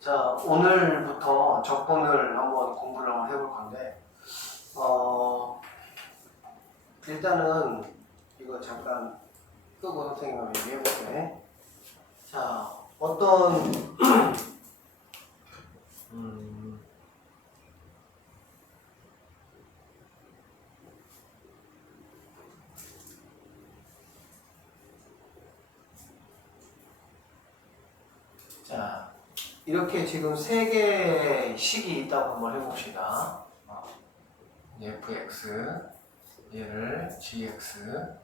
자, 오늘부터 적분을 한번 공부를 한번 해볼 건데, 일단은 이거 잠깐 끄고 선생님하고 얘기해볼게. 자, 어떤, 자, 이렇게 지금 세 개의 식이 있다고 한번 해봅시다. fx, 얘를 gx,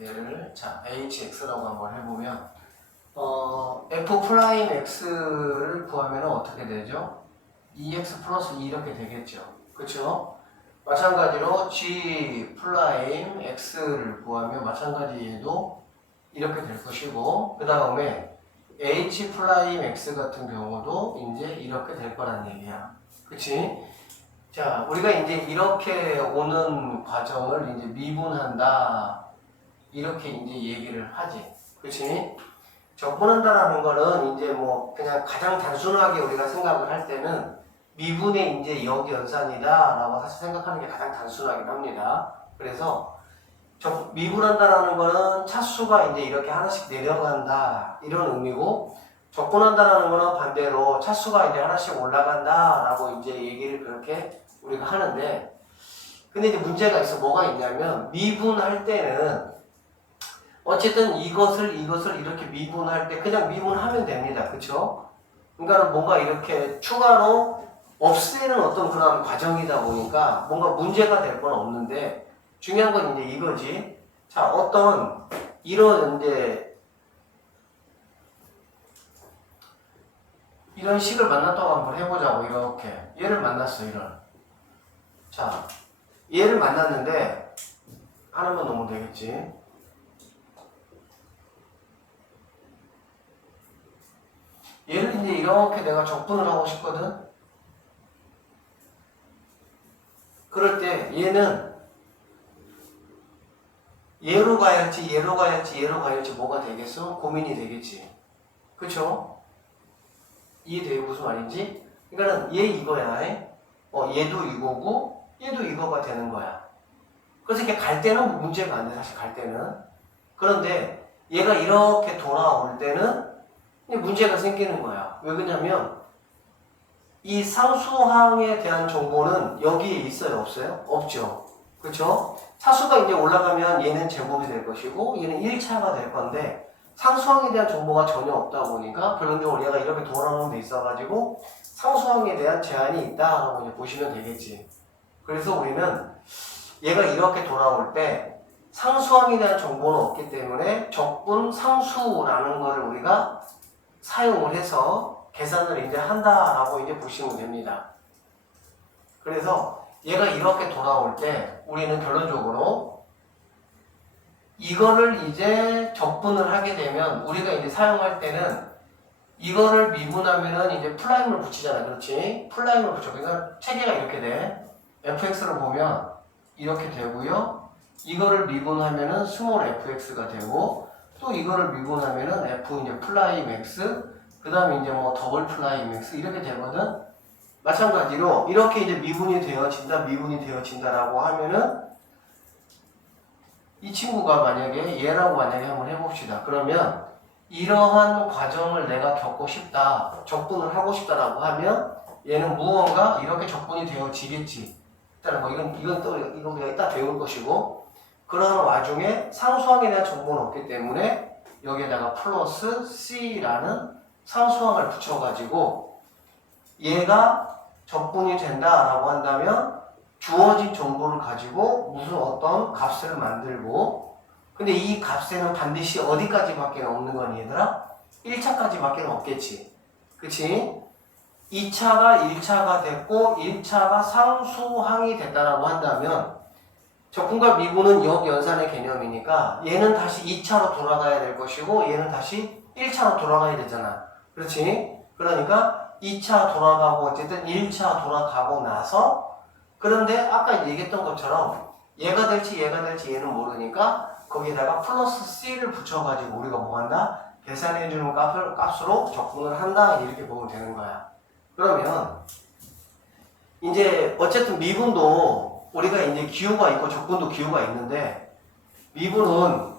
얘를 자 hx라고 한번 해보면 f'x를 구하면 어떻게 되죠? 2x 플러스 2 이렇게 되겠죠. 그쵸? 마찬가지로 g'x를 구하면 마찬가지 얘도 이렇게 될 것이고, 그 다음에 h'x 같은 경우도 이제 이렇게 될 거란 얘기야. 그치? 자, 우리가 이제 이렇게 오는 과정을 이제 미분한다, 이렇게 이제 얘기를 하지. 그치? 적분한다라는 거는 이제 뭐 그냥 가장 단순하게 우리가 생각을 할 때는 미분의 이제 역연산이다라고 사실 생각하는 게 가장 단순하긴 합니다. 그래서 미분한다라는 거는 차수가 이제 이렇게 하나씩 내려간다, 이런 의미고, 적분한다라는 거는 반대로 차수가 이제 하나씩 올라간다라고 이제 얘기를 그렇게 우리가 하는데, 근데 이제 문제가 있어. 뭐가 있냐면, 미분할 때는 어쨌든 이것을 이렇게 미분할 때 그냥 미분하면 됩니다. 그쵸? 그러니까 뭔가 이렇게 추가로 없애는 어떤 그런 과정이다 보니까 뭔가 문제가 될 건 없는데, 중요한 건 이제 이거지. 자, 어떤 이런 식을 만났다고 한번 해보자고. 이렇게 얘를 만났어. 이런. 자, 얘를 만났는데 하나만 넣으면 되겠지. 얘를 이제 이렇게 내가 적분을 하고 싶거든. 그럴 때 얘는 얘로 가야지, 얘로 가야지, 얘로 가야지 뭐가 되겠어? 고민이 되겠지. 그쵸? 이해돼요? 무슨 말인지? 그러니까는 얘 이거야. 얘도 이거고 얘도 이거가 되는 거야. 그래서 이렇게 갈 때는 문제가 안 돼. 사실 갈 때는. 그런데 얘가 이렇게 돌아올 때는 문제가 생기는 거야. 왜 그러냐면 이 상수항에 대한 정보는 여기에 있어요? 없어요? 없죠. 그렇죠? 차수가 이제 올라가면 얘는 제곱이 될 것이고 얘는 1차가 될 건데, 상수항에 대한 정보가 전혀 없다 보니까 결론적으로 얘가 이렇게 돌아오는 데 있어가지고 상수항에 대한 제한이 있다라고 이제 보시면 되겠지. 그래서 우리는 얘가 이렇게 돌아올 때 상수항에 대한 정보는 없기 때문에 적분 상수라는 거를 우리가 사용을 해서 계산을 이제 한다라고 이제 보시면 됩니다. 그래서 얘가 이렇게 돌아올 때 우리는 결론적으로 이거를 이제 적분을 하게 되면 우리가 이제 사용할 때는 이거를 미분하면은 이제 플라임을 붙이잖아. 그렇지? 플라임을 붙여. 그러니까 체계가 이렇게 돼. fx를 보면 이렇게 되고요. 이거를 미분하면은 스몰 fx가 되고, 또 이거를 미분하면은 f 이제 플라임 x, 그 다음에 이제 뭐 더블 플라임 x 이렇게 되거든. 마찬가지로 이렇게 이제 미분이 되어진다라고 하면은 이 친구가 만약에 얘라고 만약에 한번 해봅시다. 그러면 이러한 과정을 내가 겪고 싶다, 적분을 하고 싶다라고 하면 얘는 무언가 이렇게 적분이 되어지겠지. 일단은 뭐 이건 또 이거 우리가 이따 배울 것이고, 그러한 와중에 상수항에 대한 정보는 없기 때문에 여기에다가 플러스 c라는 상수항을 붙여가지고 얘가 적분이 된다라고 한다면 주어진 정보를 가지고 무슨 어떤 값을 만들고, 근데 이 값에는 반드시 어디까지밖에 없는 건 얘들아? 1차까지밖에 없겠지. 그치? 2차가 1차가 됐고 1차가 상수항이 됐다라고 한다면 적분과 미분은 역연산의 개념이니까 얘는 다시 2차로 돌아가야 될 것이고 얘는 다시 1차로 돌아가야 되잖아. 그렇지? 그러니까 2차 돌아가고 어쨌든 1차 돌아가고 나서, 그런데 아까 얘기했던 것처럼 얘가 될지 얘는 모르니까 거기에다가 플러스 c를 붙여가지고 우리가 뭐 한다? 계산해주는 값으로 적분을 한다. 이렇게 보면 되는 거야. 그러면 이제 어쨌든 미분도 우리가 이제 기호가 있고 적분도 기호가 있는데 미분은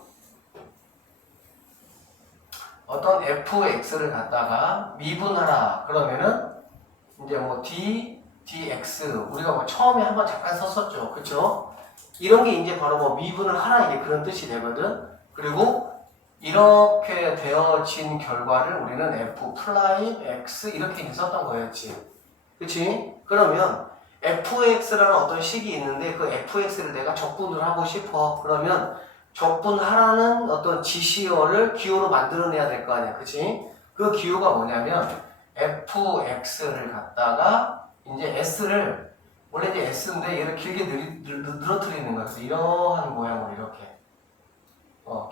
어떤 fx를 갖다가 미분하라 그러면은 이제 뭐 dx 우리가 뭐 처음에 한번 잠깐 썼었죠. 그쵸? 이런 게 이제 바로 뭐 미분을 하라 이게 그런 뜻이 되거든. 그리고 이렇게 되어진 결과를 우리는 f 프라임 x 이렇게 이제 썼던 거였지. 그치? 그러면 fx라는 어떤 식이 있는데 그 fx를 내가 적분을 하고 싶어. 그러면 적분하라는 어떤 지시어를 기호로 만들어내야 될 거 아니야. 그치? 그 기호가 뭐냐면 fx를 갖다가 이제 s를 원래 이제 s인데 얘를 길게 늘어뜨리는 거야. 그래서 이러한 모양으로 이렇게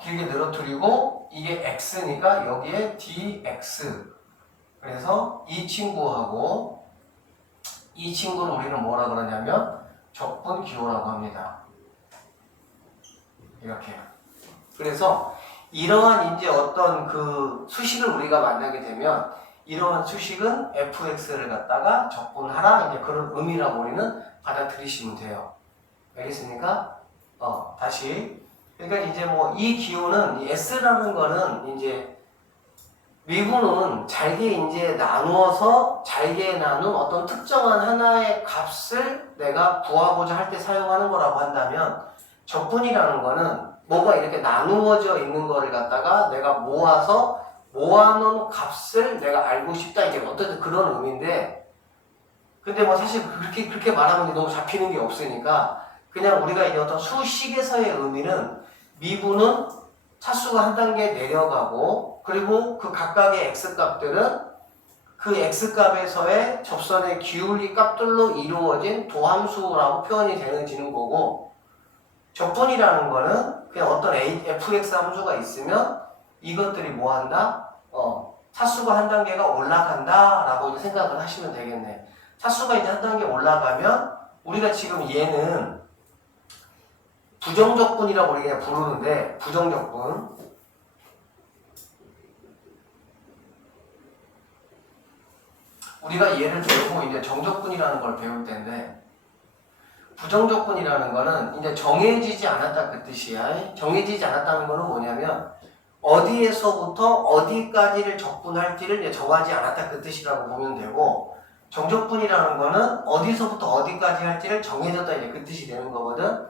길게 늘어뜨리고 이게 x니까 여기에 dx 그래서 이 친구하고 이 친구를 우리는 뭐라 그러냐면 적분 기호라고 합니다. 이렇게. 그래서 이러한 이제 어떤 그 수식을 우리가 만나게 되면 이러한 수식은 fx를 갖다가 적분하라 이제 그런 의미라고 우리는 받아들이시면 돼요. 알겠습니까? 다시. 그러니까 이제 뭐 이 기호는 이 s라는 거는 이제 미분은 잘게 이제 나누어서 잘게 나눈 어떤 특정한 하나의 값을 내가 구하고자 할 때 사용하는 거라고 한다면 적분이라는 거는 뭔가 이렇게 나누어져 있는 거를 갖다가 내가 모아서 모아놓은 값을 내가 알고 싶다 이제 어떤 그런 의미인데 근데 뭐 사실 그렇게 말하면 너무 잡히는 게 없으니까 그냥 우리가 이제 어떤 수식에서의 의미는 미분은 차수가 한 단계 내려가고 그리고 그 각각의 x값들은 그 x값에서의 접선의 기울기 값들로 이루어진 도함수라고 표현이 되어지는 거고 적분이라는 거는 그냥 어떤 fx 함수가 있으면 이것들이 뭐 한다? 차수가 한 단계가 올라간다 라고 생각을 하시면 되겠네. 차수가 이제 한 단계 올라가면 우리가 지금 얘는 부정적분이라고 우리 그냥 부르는데 부정적분 우리가 얘를 배우고 이제 정적분이라는 걸 배울 텐데 부정적분이라는 거는 이제 정해지지 않았다 그 뜻이야. 정해지지 않았다는 거는 뭐냐면 어디에서부터 어디까지를 적분할지를 이제 정하지 않았다 그 뜻이라고 보면 되고 정적분이라는 거는 어디서부터 어디까지 할지를 정해졌다 이제 그 뜻이 되는 거거든.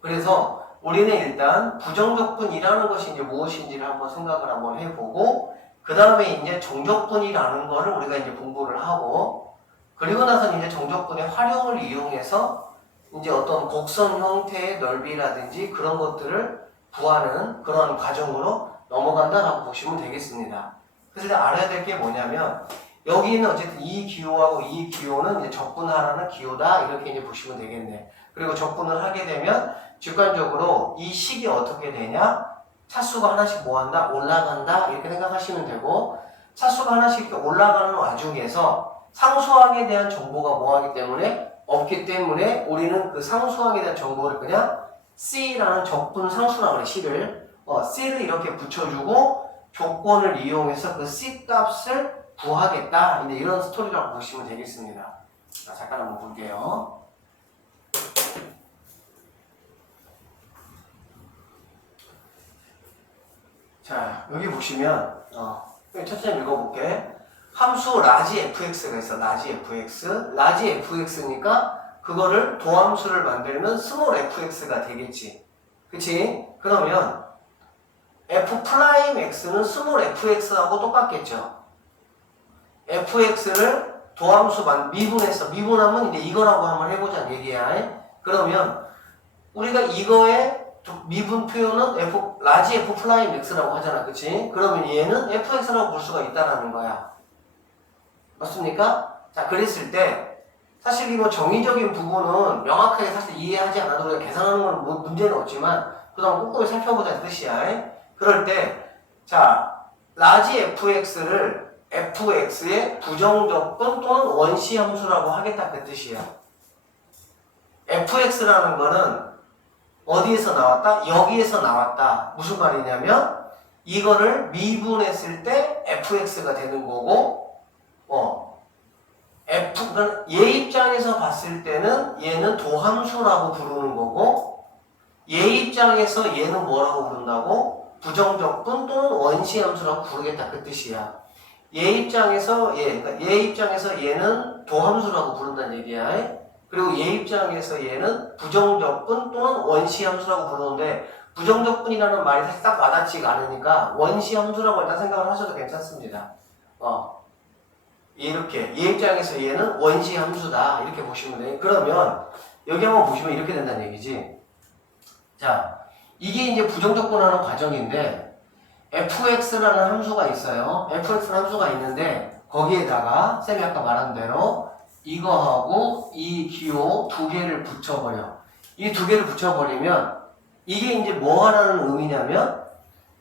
그래서 우리는 일단 부정적분이라는 것이 이제 무엇인지를 한번 생각을 한번 해보고 그 다음에 이제 정적분이라는 거를 우리가 이제 공부를 하고 그리고 나서 이제 정적분의 활용을 이용해서 이제 어떤 곡선 형태의 넓이라든지 그런 것들을 구하는 그런 과정으로 넘어간다라고 보시면 되겠습니다. 그래서 알아야 될 게 뭐냐면 여기는 어쨌든 이 기호하고 이 기호는 이제 적분하라는 기호다 이렇게 이제 보시면 되겠네. 그리고 적분을 하게 되면 직관적으로 이 식이 어떻게 되냐? 차수가 하나씩 뭐한다? 올라간다 이렇게 생각하시면 되고 차수가 하나씩 올라가는 와중에서 상수항에 대한 정보가 뭐하기 때문에 없기 때문에 우리는 그 상수항에 대한 정보를 그냥 C라는 적분 상수라고 그래. C를 이렇게 붙여주고 조건을 이용해서 그 C 값을 구하겠다 이제 이런 스토리라고 보시면 되겠습니다. 자, 잠깐 한번 볼게요. 자, 여기 보시면 천천히 읽어볼게. 함수 라지 fx가 있어. 라지 fx. 라지 fx니까 그거를 도함수를 만들면 스몰 fx가 되겠지. 그치? 그러면 f 프라임 x는 스몰 fx하고 똑같겠죠. fx를 도함수 미분했어. 미분하면 이제 이거라고 한번 해보자는 얘기야. 그러면 우리가 이거의 미분 표현은 라지 f 프라임 x라고 하잖아. 그치? 그러면 얘는 fx라고 볼 수가 있다라는 거야. 맞습니까? 자, 그랬을 때 사실 이거 정의적인 부분은 명확하게 사실 이해하지 않아도 우리가 계산하는 건 뭐 문제는 없지만 그다음 꼼꼼히 살펴보자는 뜻이야. 그럴 때 자, 라지 fx를 fx의 부정적분 또는 원시 함수라고 하겠다 그 뜻이야. fx라는 거는 어디에서 나왔다? 여기에서 나왔다. 무슨 말이냐면 이거를 미분했을 때 fx가 되는 거고, 그러니까 얘 입장에서 봤을 때는 얘는 도함수라고 부르는 거고, 얘 입장에서 얘는 뭐라고 부른다고? 부정적분 또는 원시함수라고 부르겠다 그 뜻이야. 얘 입장에서 그러니까 얘 입장에서 얘는 도함수라고 부른다는 얘기야. 그리고 얘 입장에서 얘는 부정적분 또는 원시함수라고 부르는데 부정적분이라는 말이 사실 딱 와닿지가 않으니까 원시함수라고 일단 생각을 하셔도 괜찮습니다. 이렇게 얘 입장에서 얘는 원시함수다 이렇게 보시면 돼요. 그러면 여기 한번 보시면 이렇게 된다는 얘기지. 자, 이게 이제 부정적분하는 과정인데 fx라는 함수가 있어요. fx라는 함수가 있는데 거기에다가 쌤이 아까 말한 대로 이거하고 이 기호 두 개를 붙여버려. 이 두 개를 붙여버리면 이게 이제 뭐 하라는 의미냐면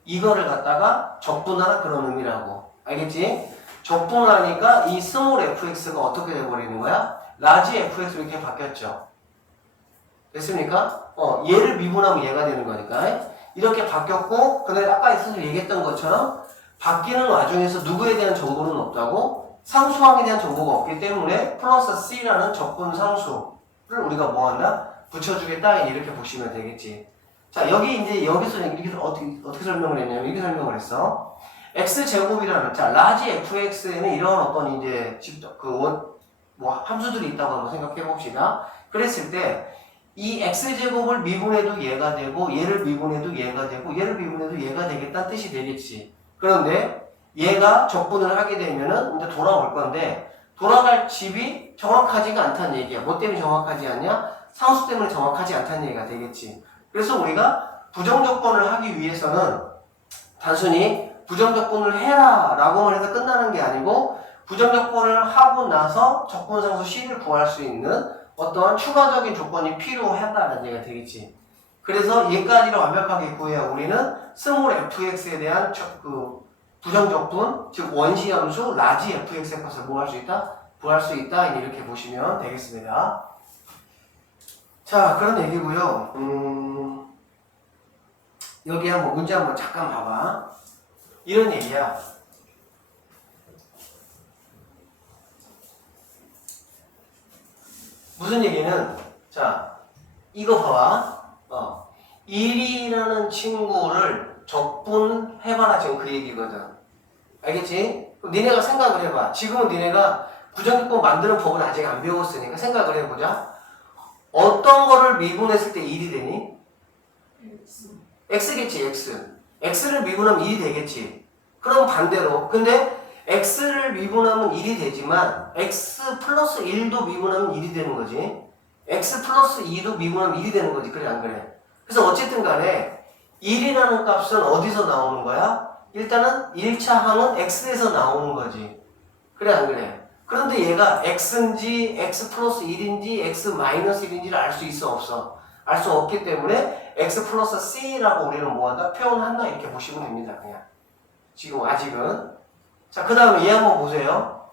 이거를 갖다가 적분하라 그런 의미라고. 알겠지? 적분하니까 이 스몰 fx가 어떻게 돼버리는 거야? 라지 fx로 이렇게 바뀌었죠. 됐습니까? 얘를 미분하면 얘가 되는 거니까. 이렇게 바뀌었고, 근데 아까 있어서 얘기했던 것처럼 바뀌는 와중에서 누구에 대한 정보는 없다고? 상수항에 대한 정보가 없기 때문에 플러스 c라는 적분 상수를 우리가 뭐 한다? 붙여주겠다. 이렇게 보시면 되겠지. 자, 여기 이제 여기서 이렇게 어떻게 설명을 했냐면 이렇게 설명을 했어. x제곱이라는, 자, 라지 fx에는 이런 어떤 이제 함수들이 있다고 한번 생각해 봅시다. 그랬을 때 이 x제곱을 미분해도 얘가 되고 얘를 미분해도 얘가 되고 얘를 미분해도 얘가 되겠다는 뜻이 되겠지. 그런데 얘가 적분을 하게 되면은 이제 돌아올 건데 돌아갈 집이 정확하지가 않다는 얘기야. 뭐 때문에 정확하지 않냐? 상수 때문에 정확하지 않다는 얘기가 되겠지. 그래서 우리가 부정적분을 하기 위해서는 단순히 부정적분을 해라 라고만 해서 끝나는 게 아니고 부정적분을 하고 나서 적분상수 C를 구할 수 있는 어떠한 추가적인 조건이 필요하다는 얘기가 되겠지. 그래서 얘까지를 완벽하게 구해야 우리는 스몰 fx에 대한 부정적분, 즉 원시함수 라지 fx의 값을 뭐 할 수 있다? 구할 수 있다. 이렇게 보시면 되겠습니다. 자, 그런 얘기고요. 여기 한번 문제 한번 잠깐 봐봐. 이런 얘기야. 무슨 얘기는, 자, 이거 봐봐. 1이라는 친구를 적분해봐라. 지금 그 얘기거든. 알겠지? 그럼 니네가 생각을 해봐. 지금은 니네가 부정적분 만드는 법을 아직 안 배웠으니까 생각을 해보자. 어떤 거를 미분했을 때 1이 되니? x겠지, x. x를 미분하면 1이 되겠지. 그럼 반대로. 근데 x를 미분하면 1이 되지만 x 플러스 1도 미분하면 1이 되는 거지. x 플러스 2도 미분하면 1이 되는 거지. 그래 안 그래? 그래서 어쨌든 간에 1이라는 값은 어디서 나오는 거야? 일단은 1차 항은 x에서 나오는 거지. 그래 안 그래? 그런데 얘가 x인지 x 플러스 1인지 x 마이너스 1인지를 알 수 있어 없어? 알 수 없기 때문에 x 플러스 c라고 우리는 뭐한다? 표현한다 이렇게 보시면 됩니다. 그냥 지금 아직은. 자, 그 다음에 얘 한번 보세요.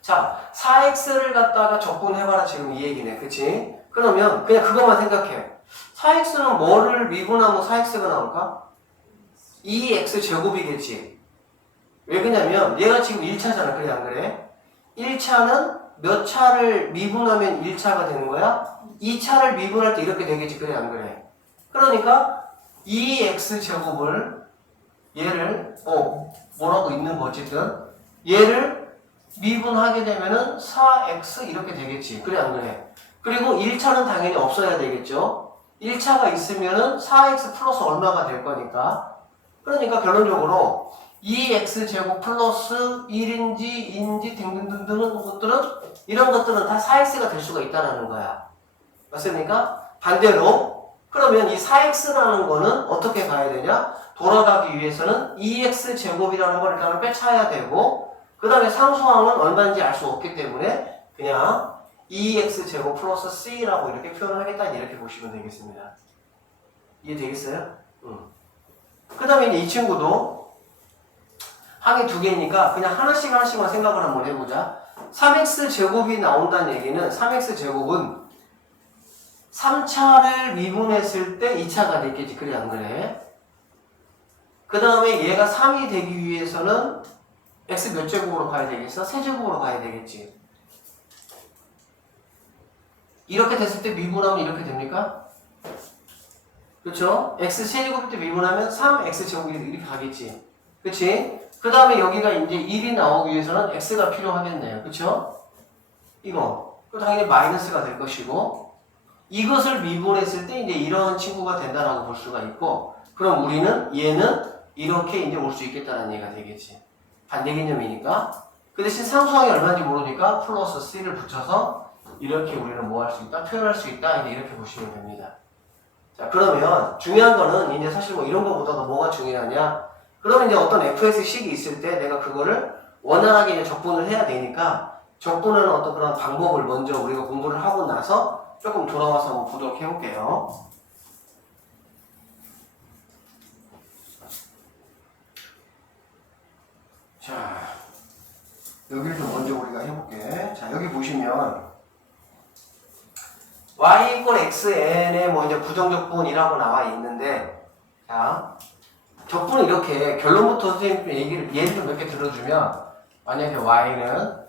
자, 4x를 갖다가 적분해봐라 지금 이 얘기네. 그치? 그러면 그냥 그것만 생각해. 4x는 뭐를 미분하면 4x가 나올까? 2x 제곱이겠지. 왜 그러냐면 얘가 지금 1차잖아. 그래 안 그래? 1차는 몇 차를 미분하면 1차가 되는 거야? 2차를 미분할 때 이렇게 되겠지. 그래 안 그래? 그러니까 2x 제곱을 얘를 뭐라고 있는 거 어쨌든 얘를 미분하게 되면은 4x 이렇게 되겠지. 그래 안 그래? 그리고 1차는 당연히 없어야 되겠죠. 1차가 있으면은 4x 플러스 얼마가 될 거니까. 그러니까 결론적으로 2x 제곱 플러스 1인지 2인지 등등등등은 것들은 이런 것들은 다 4x가 될 수가 있다는 거야. 맞습니까? 반대로 그러면 이 4x라는 거는 어떻게 가야 되냐? 돌아가기 위해서는 2x 제곱이라는 걸 일단 빼차야 되고 그 다음에 상수항은 얼마인지 알 수 없기 때문에 그냥 2x 제곱 플러스 c라고 이렇게 표현을 하겠다 이렇게 보시면 되겠습니다. 이해되겠어요? 그 다음에 이제 이 친구도 항이 두 개니까 그냥 하나씩만 생각을 한번 해보자. 3x 제곱이 나온다는 얘기는 3x 제곱은 3차를 미분했을 때 2차가 됐겠지. 그래 안 그래? 그 다음에 얘가 3이 되기 위해서는 x 몇 제곱으로 가야 되겠어? 세제곱으로 가야 되겠지. 이렇게 됐을 때 미분하면 이렇게 됩니까? 그렇죠? x 세제곱일 때 미분하면 3x 제곱이 이렇게 가겠지. 그치? 그 다음에 여기가 이제 1이 나오기 위해서는 x가 필요하겠네요. 그쵸? 이거. 그 당연히 마이너스가 될 것이고, 이것을 미분했을 때 이제 이런 친구가 된다라고 볼 수가 있고, 그럼 우리는 얘는 이렇게 이제 올 수 있겠다는 얘기가 되겠지. 반대 개념이니까. 그 대신 상수항이 얼마인지 모르니까 플러스 c를 붙여서 이렇게 우리는 뭐 할 수 있다? 표현할 수 있다. 이제 이렇게 보시면 됩니다. 자, 그러면 중요한 거는 이제 사실 뭐 이런 거보다도 뭐가 중요하냐? 그러면 이제 어떤 fx식이 있을 때 내가 그거를 원활하게 이제 적분을 해야 되니까 적분하는 어떤 그런 방법을 먼저 우리가 공부를 하고 나서 조금 돌아와서 한번 보도록 해볼게요. 자, 여기를 좀 먼저 우리가 해볼게. 자, 여기 보시면 y 이퀄 xn의 뭐 이제 부정적분이라고 나와 있는데, 자, 적분은 이렇게 결론부터 선생님 예를 좀 몇 개 들어주면, 만약에 y는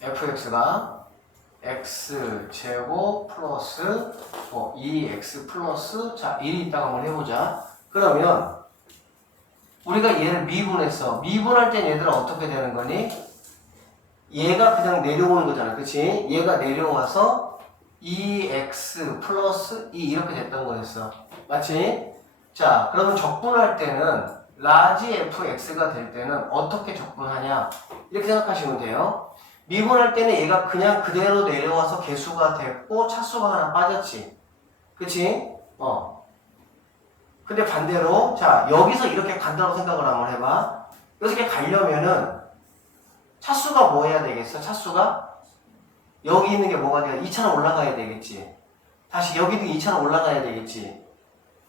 fx가 x제곱 플러스 뭐 2x 플러스 자 1이 있다고 한번 해보자. 그러면 우리가 얘를 미분했어. 미분할 땐 얘들아 어떻게 되는 거니? 얘가 그냥 내려오는 거잖아. 그치? 얘가 내려와서 2x 플러스 2 이렇게 됐던 거였어. 맞지? 자, 그러면 적분할 때는 라지 fx가 될 때는 어떻게 적분하냐? 이렇게 생각하시면 돼요. 미분할 때는 얘가 그냥 그대로 내려와서 개수가 됐고 차수가 하나 빠졌지. 그치? 근데 반대로 자 여기서 이렇게 간다고 생각을 한번 해봐. 이렇게 가려면은 차수가 뭐 해야 되겠어? 차수가 여기 있는 게 뭐가 돼야 2차로 올라가야 되겠지. 다시 여기도 2차로 올라가야 되겠지.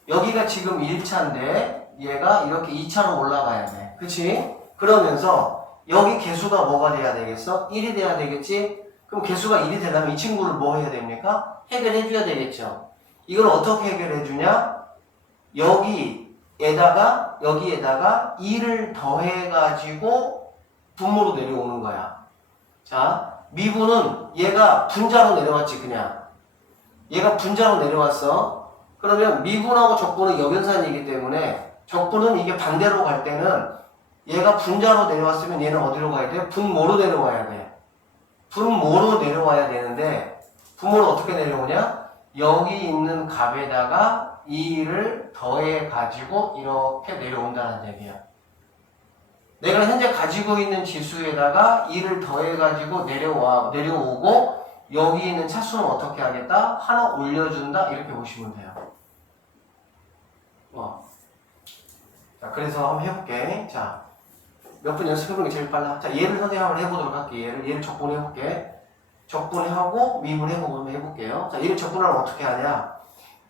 여기가 지금 1차인데 얘가 이렇게 2차로 올라가야 돼. 그치? 그러면서 여기 개수가 뭐가 돼야 되겠어? 1이 돼야 되겠지? 그럼 개수가 1이 되려면 이 친구를 뭐 해야 됩니까? 해결해 줘야 되겠죠. 이걸 어떻게 해결해 주냐? 여기에다가 2를 더해가지고 분모로 내려오는 거야. 자, 미분은 얘가 분자로 내려왔지 그냥. 얘가 분자로 내려왔어. 그러면 미분하고 적분은 역연산이기 때문에 적분은 이게 반대로 갈 때는 얘가 분자로 내려왔으면 얘는 어디로 가야 돼? 분모로 내려와야 돼. 분모로 내려와야 되는데 분모는 어떻게 내려오냐? 여기 있는 값에다가 2를 더해가지고 이렇게 내려온다는 얘기야. 내가 현재 가지고 있는 지수에다가 2를 더해가지고 내려오고 여기 있는 차수는 어떻게 하겠다? 하나 올려준다? 이렇게 보시면 돼요. 자, 그래서 한번 해볼게. 자, 몇 분 연습해보는 게 제일 빨라. 자, 얘를 선생님 한번 해보도록 할게. 얘를 적분해볼게. 적분하고 미분해보고 한번 해볼게요. 자, 얘를 적분하면 어떻게 하냐?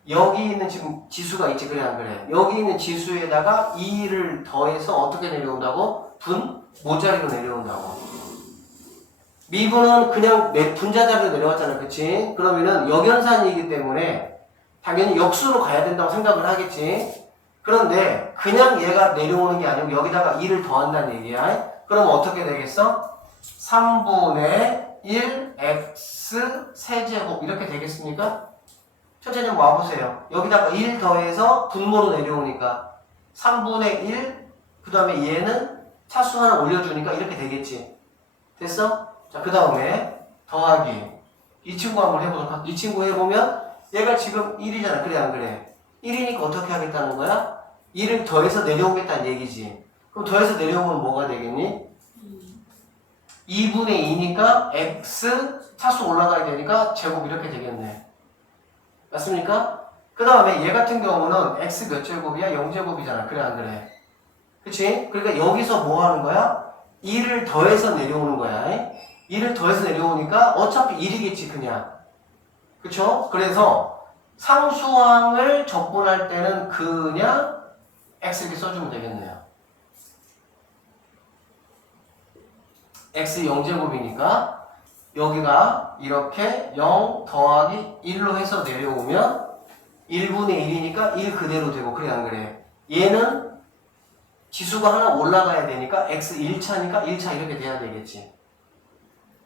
여기 있는 지금 지수가 있지, 그래, 안 그래? 여기 있는 지수에다가 2를 더해서 어떻게 내려온다고? 모자리로 내려온다고. 미분은 그냥 분자자리로 내려왔잖아, 그치? 그러면은 역연산이기 때문에 당연히 역수로 가야 된다고 생각을 하겠지? 그런데 그냥 얘가 내려오는 게 아니고 여기다가 2를 더한다는 얘기야. 그럼 어떻게 되겠어? 3분의 1 x 세제곱 이렇게 되겠습니까? 천천히 한번 와보세요. 여기다가 1 더해서 분모로 내려오니까 3분의 1, 그 다음에 얘는 차수 하나 올려주니까 이렇게 되겠지. 됐어? 자, 그 다음에 더하기. 이 친구 한번 해보도록 할게. 이 친구 해보면 얘가 지금 1이잖아. 그래, 안 그래? 1이니까 어떻게 하겠다는 거야? 1을 더해서 내려오겠다는 얘기지. 그럼 더해서 내려오면 뭐가 되겠니? 2분의 2니까 x 차수 올라가야 되니까 제곱 이렇게 되겠네. 맞습니까? 그 다음에 얘 같은 경우는 x 몇 제곱이야? 0제곱이잖아. 그래, 안 그래? 그치? 그러니까 여기서 뭐 하는 거야? 2를 더해서 내려오는 거야. 2를 더해서 내려오니까 어차피 1이겠지, 그냥. 그쵸? 그래서 상수항을 적분할 때는 그냥 x 이렇게 써주면 되겠네요. x 0제곱이니까 여기가 이렇게 0 더하기 1로 해서 내려오면 1분의 1이니까 1 그대로 되고 그래 안 그래? 얘는 지수가 하나 올라가야 되니까 x 1차니까 1차 이렇게 돼야 되겠지.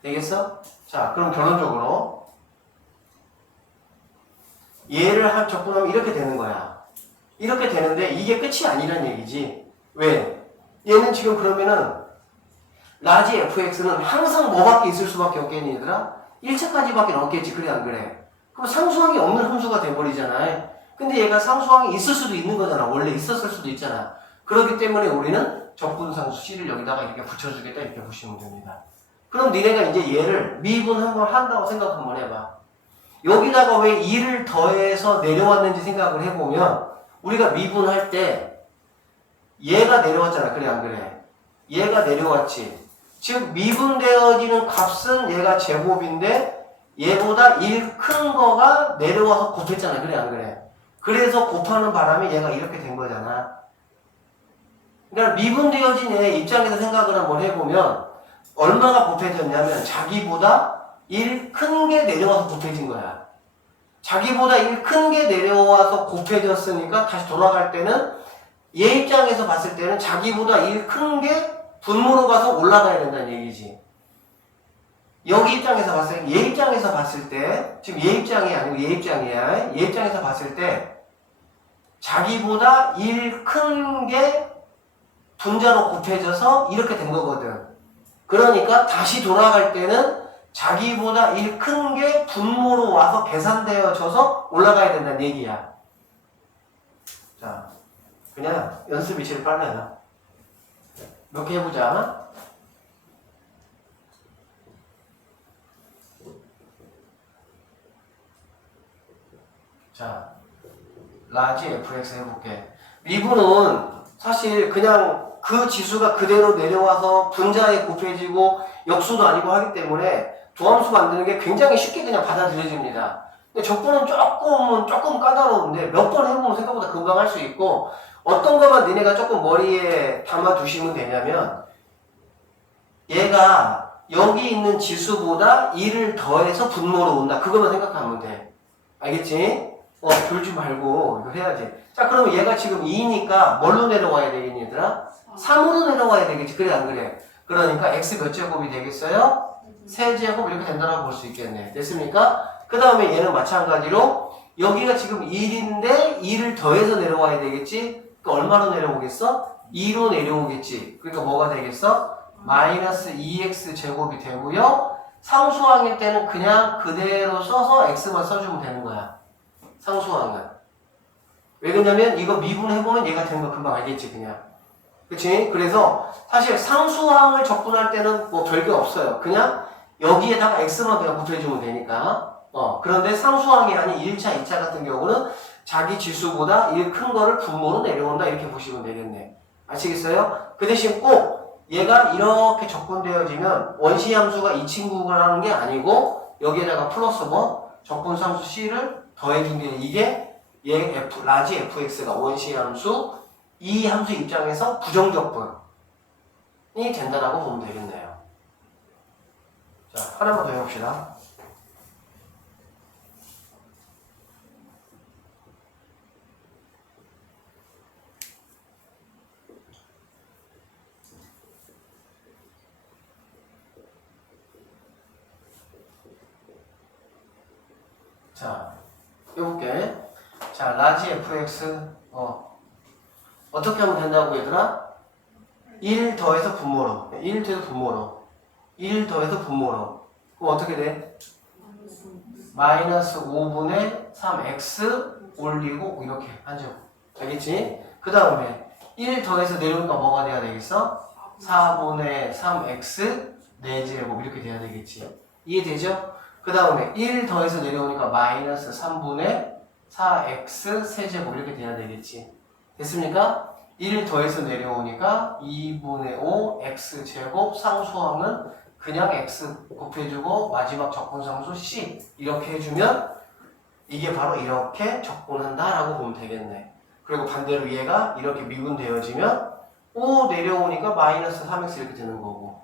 되겠어? 자, 그럼 결론적으로 얘를 적분하면 이렇게 되는 거야. 이렇게 되는데 이게 끝이 아니란 얘기지. 왜? 얘는 지금 그러면은 라지 fx는 항상 뭐밖에 있을 수밖에 없겠니 얘들아? 1차까지밖에 없겠지. 그래 안 그래? 그럼 상수항이 없는 함수가 돼버리잖아. 근데 얘가 상수항이 있을 수도 있는 거잖아. 원래 있었을 수도 있잖아. 그렇기 때문에 우리는 적분상수 C를 여기다가 이렇게 붙여주겠다 이렇게 보시면 됩니다. 그럼 니네가 이제 얘를 미분 한번 한다고 생각 한번 해봐. 여기다가 왜 2를 더해서 내려왔는지 생각을 해보면 우리가 미분할 때 얘가 내려왔잖아. 그래 안 그래? 얘가 내려왔지. 즉 미분되어지는 값은 얘가 제곱인데 얘보다 1 큰 거가 내려와서 곱했잖아. 그래 안 그래? 그래서 곱하는 바람에 얘가 이렇게 된 거잖아. 그러니까 미분되어진 애 입장에서 생각을 한번 해보면 얼마가 곱해졌냐면 자기보다 1 큰 게 내려와서 곱해진 거야. 자기보다 1 큰 게 내려와서 곱해졌으니까 다시 돌아갈 때는 얘 입장에서 봤을 때는 자기보다 1 큰 게 분모로 가서 올라가야 된다는 얘기지. 여기 입장에서 봤을 때, 얘 입장에서 봤을 때, 지금 얘 입장이 아니고 얘 입장이야. 얘 입장에서 봤을 때 자기보다 1 큰 게 분자로 곱해져서 이렇게 된 거거든. 그러니까 다시 돌아갈 때는 자기보다 1 큰 게 분모로 와서 계산되어져서 올라가야 된다는 얘기야. 자, 그냥 연습이 제일 빨라요. 몇 개 해보자. 자, 라지 fx 해볼게. 미분은 사실 그냥 그 지수가 그대로 내려와서 분자에 곱해지고 역수도 아니고 하기 때문에 도함수 만드는 게 굉장히 쉽게 그냥 받아들여집니다. 근데 적분은 조금 까다로운데 몇 번 해보면 생각보다 금방 할 수 있고 어떤 것만 니네가 조금 머리에 담아 두시면 되냐면 얘가 여기 있는 지수보다 1을 더해서 분모로 온다. 그것만 생각하면 돼. 알겠지? 졸지 말고 이거 해야지. 자, 그러면 얘가 지금 2니까 뭘로 내려와야 되겠니 얘들아? 3으로 내려와야 되겠지. 그래 안 그래? 그러니까 x 몇 제곱이 되겠어요? 세제곱 이렇게 된다고 볼 수 있겠네. 됐습니까? 그 다음에 얘는 마찬가지로 여기가 지금 1인데 2를 더해서 내려와야 되겠지? 그러니까 얼마로 내려오겠어? 2로 내려오겠지. 그러니까 뭐가 되겠어? 마이너스 2x 제곱이 되고요. 상수항일 때는 그냥 그대로 써서 x만 써주면 되는 거야. 상수항은. 왜 그러냐면 이거 미분해보면 얘가 되는 거 금방 알겠지 그냥. 그치? 그래서 사실 상수항을 적분할 때는 뭐 별게 없어요. 그냥 여기에다가 x만 그냥 곱해주면 되니까. 그런데 상수항이 아닌 1차, 2차 같은 경우는 자기 지수보다 1 큰 거를 분모로 내려온다 이렇게 보시면 되겠네. 아시겠어요? 그 대신 꼭 얘가 이렇게 적분되어지면 원시 함수가 이 친구라는 게 아니고 여기에다가 플러스 뭐 적분상수 C를 더해준 게 이게 얘 라지 fx가 원시 함수 이 함수 입장에서 부정적분이 된다라고 보면 되겠네요. 자, 하나만 더 해봅시다. 자, 해볼게. 자, 라지 fx 어떻게 하면 된다고 얘들아? 1 더해서 분모로 1 더해서 분모로 1 더해서 분모로 그럼 어떻게 돼? 마이너스 5분의 3x 올리고 이렇게 하죠. 알겠지? 그 다음에 1 더해서 내려오니까 뭐가 돼야 되겠어? 4분의 3x 4제곱 이렇게 돼야 되겠지. 이해되죠? 그 다음에 1 더해서 내려오니까 마이너스 3분의 4x 세제곱 이렇게 돼야 되겠지. 됐습니까? 1 더해서 내려오니까 2분의 5 x제곱 상수항은 그냥 x 곱해주고 마지막 적분상수 c 이렇게 해주면 이게 바로 이렇게 적분한다 라고 보면 되겠네. 그리고 반대로 얘가 이렇게 미분되어지면 5 내려오니까 마이너스 3x 이렇게 되는 거고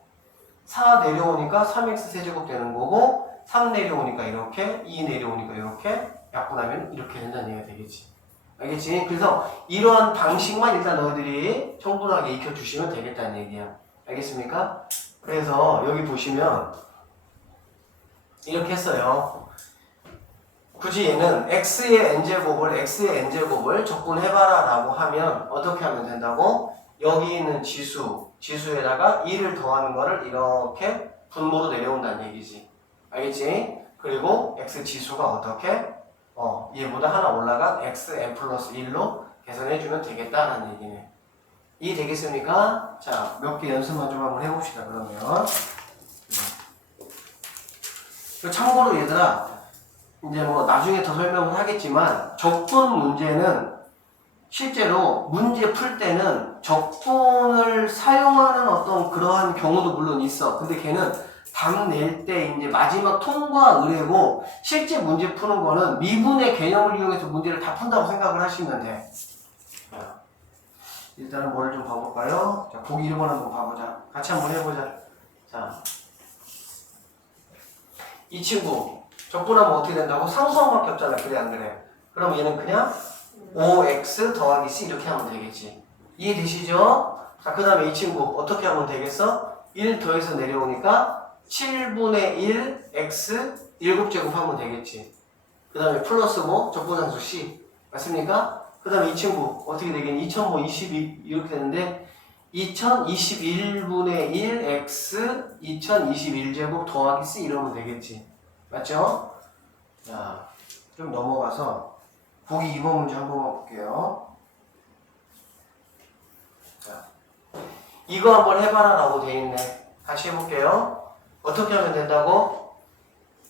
4 내려오니까 3x 세제곱 되는 거고 3 내려오니까 이렇게 2 내려오니까 이렇게 약분하면 이렇게 된다는 얘기가 되겠지. 알겠지? 그래서 이러한 방식만 일단 너희들이 청분하게 익혀주시면 되겠다는 얘기야. 알겠습니까? 그래서 여기 보시면 이렇게 했어요. 굳이 얘는 x의 n제곱을 적분해봐라 라고 하면 어떻게 하면 된다고? 여기 있는 지수에다가 2를 더하는 거를 이렇게 분모로 내려온다는 얘기지. 알겠지? 그리고 x 지수가 어떻게? 얘보다 하나 올라간 xn 플러스 1로 계산해주면 되겠다라는 얘기네. 이해되겠습니까? 자, 몇 개 연습만 좀 한번 해봅시다, 그러면. 참고로 얘들아, 이제 뭐 나중에 더 설명을 하겠지만, 적분 문제는 실제로 문제 풀 때는 적분을 사용하는 어떤 그러한 경우도 물론 있어. 근데 걔는 답 낼 때 이제 마지막 통과 의뢰고, 실제 문제 푸는 거는 미분의 개념을 이용해서 문제를 다 푼다고 생각을 하시면 돼. 일단은 뭐를 좀 봐볼까요? 자, 보기 1번 한번 봐보자. 같이 한번 해보자. 자, 이 친구 적분하면 어떻게 된다고? 상수항밖에 없잖아. 그래 안 그래? 그럼 얘는 그냥 5x 더하기 c 이렇게 하면 되겠지. 이해되시죠? 자, 그 다음에 이 친구 어떻게 하면 되겠어? 1 더해서 내려오니까 7분의 1 x 7제곱 하면 되겠지. 그 다음에 플러스 뭐? 적분함수 c 맞습니까? 그 다음에 이 친구 어떻게 되겠니? 2022 이렇게 되는데 2021분의 1 x 2021제곱 더하기 c 이러면 되겠지. 맞죠? 자, 좀 넘어가서 보기 2번 문제 한번 볼게요. 자, 이거 한번 해봐라 라고 돼 있네. 같이 해볼게요. 어떻게 하면 된다고?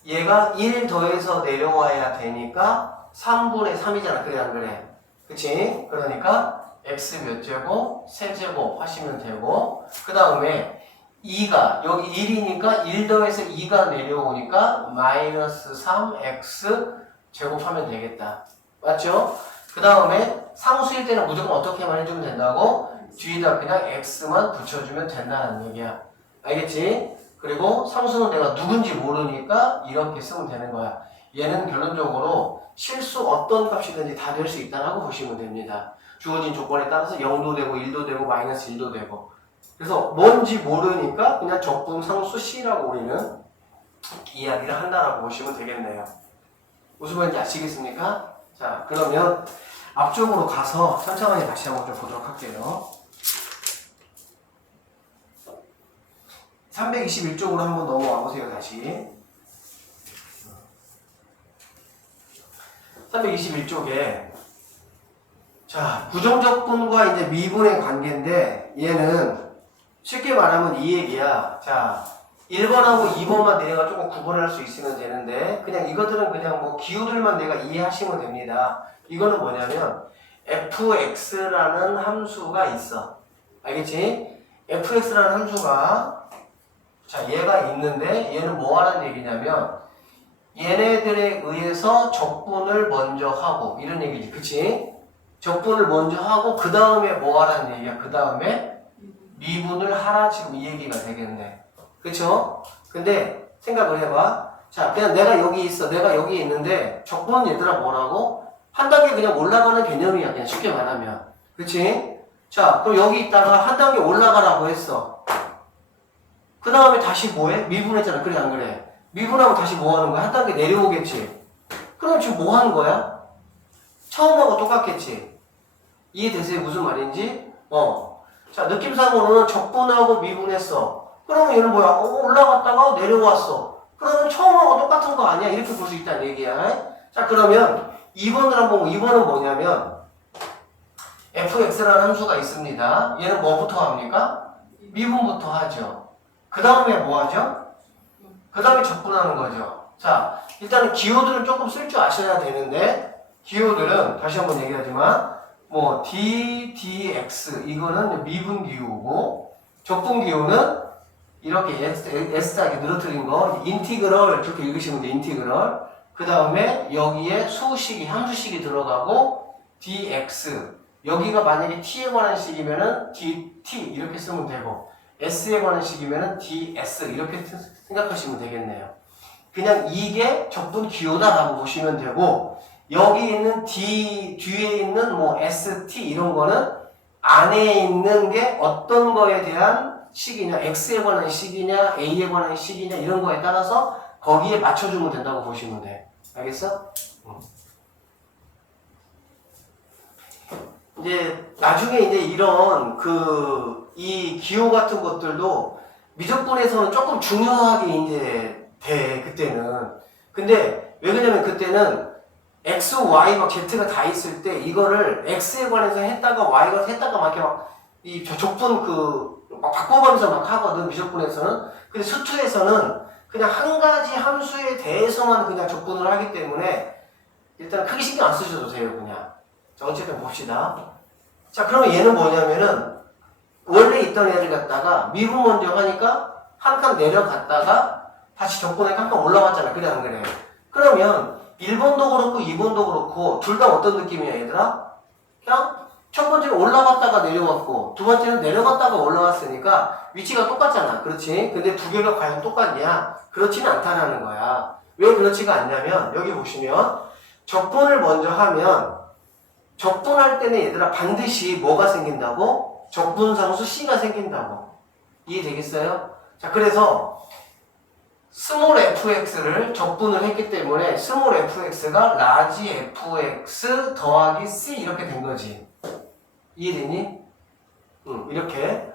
얘가 1 더해서 내려와야 되니까 3분의 3이잖아. 그래 안 그래? 그치? 그러니까 x 몇 제곱? 세제곱 하시면 되고, 그 다음에 2가 여기 1이니까 1 더해서 2가 내려오니까 마이너스 3x 제곱하면 되겠다. 맞죠? 그 다음에 상수일 때는 무조건 어떻게만 해주면 된다고? 뒤에다 그냥 x만 붙여주면 된다는 얘기야. 알겠지? 그리고 상수는 내가 누군지 모르니까 이렇게 쓰면 되는 거야. 얘는 결론적으로 실수 어떤 값이든지 다 될 수 있다라고 보시면 됩니다. 주어진 조건에 따라서 0도 되고 1도 되고 마이너스 1도 되고. 그래서 뭔지 모르니까 그냥 적분 상수 C라고 우리는 이야기를 한다라고 보시면 되겠네요. 무슨 말인지 아시겠습니까? 자, 그러면 앞쪽으로 가서 천천히 다시 한번 좀 보도록 할게요. 321쪽으로 한번 넘어와 보세요, 다시. 321쪽에 자, 부정적분과 이제 미분의 관계인데 얘는 쉽게 말하면 이 얘기야. 자, 1번하고 2번만 내가 조금 구분할 수 있으면 되는데 그냥 이것들은 그냥 뭐 기호들만 내가 이해하시면 됩니다. 이거는 뭐냐면 fx라는 함수가 있어. 알겠지? fx라는 함수가 자, 얘가 있는데 얘는 뭐 하는 얘기냐면 얘네들에 의해서 적분을 먼저 하고 이런 얘기지. 그치? 적분을 먼저 하고 그 다음에 뭐 하라는 얘기야? 그 다음에 미분을 하라 지금 이 얘기가 되겠네. 그쵸? 근데 생각을 해봐. 자, 그냥 내가 여기 있어. 내가 여기 있는데 적분 얘들아 뭐라고? 한 단계 그냥 올라가는 개념이야. 그냥 쉽게 말하면. 그치? 자, 그럼 여기 있다가 한 단계 올라가라고 했어. 그 다음에 다시 뭐해? 미분했잖아. 그래 안 그래? 미분하면 다시 뭐 하는 거야? 한 단계 내려오겠지. 그럼 지금 뭐 하는 거야? 처음하고 똑같겠지. 이해되세요? 무슨 말인지? 자, 느낌상으로는 적분하고 미분했어. 그러면 얘는 뭐야? 올라갔다가 내려왔어. 그러면 처음하고 똑같은 거 아니야? 이렇게 볼 수 있다는 얘기야. 자, 그러면 2번을 한번 보면 2번은 뭐냐면 fx라는 함수가 있습니다. 얘는 뭐부터 합니까? 미분부터 하죠. 그 다음에 뭐 하죠? 그 다음에 적분하는 거죠. 자, 일단은 기호들은 조금 쓸 줄 아셔야 되는데 기호들은 다시 한번 얘기하지만 뭐 d, dx 이거는 미분 기호고 적분 기호는 이렇게 s하게 늘어뜨린 거 인티그럴 이렇게 읽으시면 돼. 인티그럴. 그 다음에 여기에 수식이 함수식이 들어가고 dx 여기가 만약에 t에 관한 식이면은 dt 이렇게 쓰면 되고 s에 관한 식이면은 ds 이렇게 생각하시면 되겠네요. 그냥 이게 적분 기호다라고 보시면 되고, 여기 있는 D 뒤에 있는 뭐 ST 이런 거는 안에 있는 게 어떤 거에 대한 식이냐, X에 관한 식이냐, A에 관한 식이냐 이런 거에 따라서 거기에 맞춰주면 된다고 보시면 돼. 알겠어? 이제 나중에 이제 이런 이 기호 같은 것들도 미적분에서는 조금 중요하게 이제 돼, 그때는. 근데 왜 그러냐면 그때는 X, Y, 막 Z가 다 있을 때 이거를 X에 관해서 했다가 Y가 했다가 막 이렇게 이 적분 막 바꿔가면서 막 하거든, 미적분에서는. 근데 수투에서는 그냥 한 가지 함수에 대해서만 그냥 적분을 하기 때문에 일단 크게 신경 안 쓰셔도 돼요, 그냥. 자, 어쨌든 봅시다. 자, 그러면 얘는 뭐냐면은 원래 있던 애를 갖다가 미분 먼저 하니까 한 칸 내려갔다가 다시 적분하니까 한 칸 올라왔잖아. 그래, 안 그래? 그러면 1번도 그렇고 2번도 그렇고 둘 다 어떤 느낌이야, 얘들아? 그냥 첫 번째는 올라갔다가 내려왔고 두 번째는 내려갔다가 올라왔으니까 위치가 똑같잖아. 그렇지? 근데 두 개가 과연 똑같냐? 그렇지는 않다라는 거야. 왜 그렇지가 않냐면 여기 보시면 적분을 먼저 하면 적분할 때는 얘들아 반드시 뭐가 생긴다고? 적분상수 C가 생긴다고. 이해되겠어요? 자, 그래서 스몰 fx를 적분을 했기 때문에 스몰 fx가 라지 fx 더하기 c 이렇게 된 거지. 이해되니? 이렇게.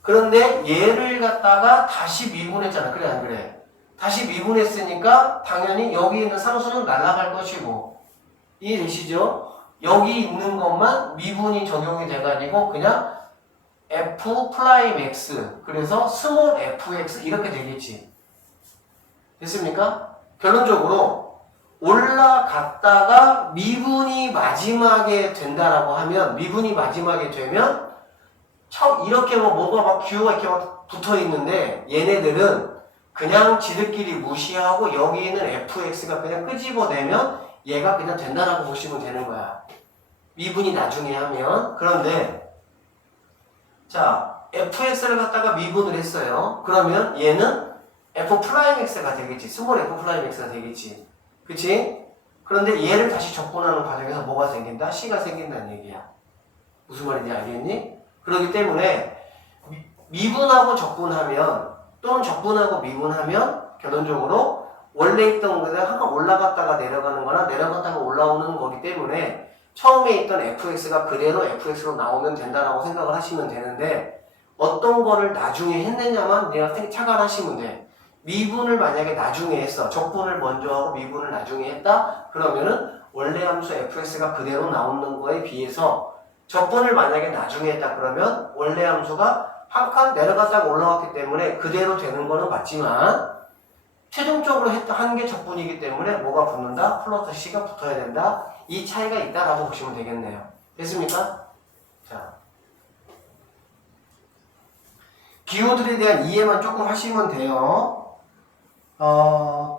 그런데 얘를 갖다가 다시 미분했잖아. 그래, 안 그래? 다시 미분했으니까 당연히 여기 있는 상수는 날아갈 것이고. 이해되시죠? 여기 있는 것만 미분이 적용이 돼가지고 그냥 f 프라임 x 그래서 스몰 fx 이렇게 되겠지. 됐습니까? 결론적으로 올라갔다가 미분이 마지막에 된다라고 하면 미분이 마지막에 되면 이렇게 뭐가 막 기호가 이렇게 막 붙어 있는데 얘네들은 그냥 지들끼리 무시하고 여기 있는 fx가 그냥 끄집어내면 얘가 그냥 된다라고 보시면 되는 거야. 미분이 나중에 하면. 그런데 자 fx를 갖다가 미분을 했어요. 그러면 얘는 f'x가 되겠지. 스몰 f'x가 되겠지. 그치? 그런데 얘를 다시 적분하는 과정에서 뭐가 생긴다? C가 생긴다는 얘기야. 무슨 말인지 알겠니? 그렇기 때문에 미분하고 적분하면 또는 적분하고 미분하면 결론적으로 원래 있던 거는 항상 올라갔다가 내려가는 거나 내려갔다가 올라오는 거기 때문에 처음에 있던 fx가 그대로 fx로 나오면 된다라고 생각을 하시면 되는데 어떤 거를 나중에 했느냐만 그냥 착안하시면 돼. 미분을 만약에 나중에 했어. 적분을 먼저 하고 미분을 나중에 했다? 그러면은 원래 함수 fx가 그대로 나오는 거에 비해서 적분을 만약에 나중에 했다 그러면 원래 함수가 한 칸 내려갔다가 올라왔기 때문에 그대로 되는 거는 맞지만 최종적으로 한 게 적분이기 때문에 뭐가 붙는다? 플러스 C가 붙어야 된다. 이 차이가 있다라고 보시면 되겠네요. 됐습니까? 자, 기호들에 대한 이해만 조금 하시면 돼요.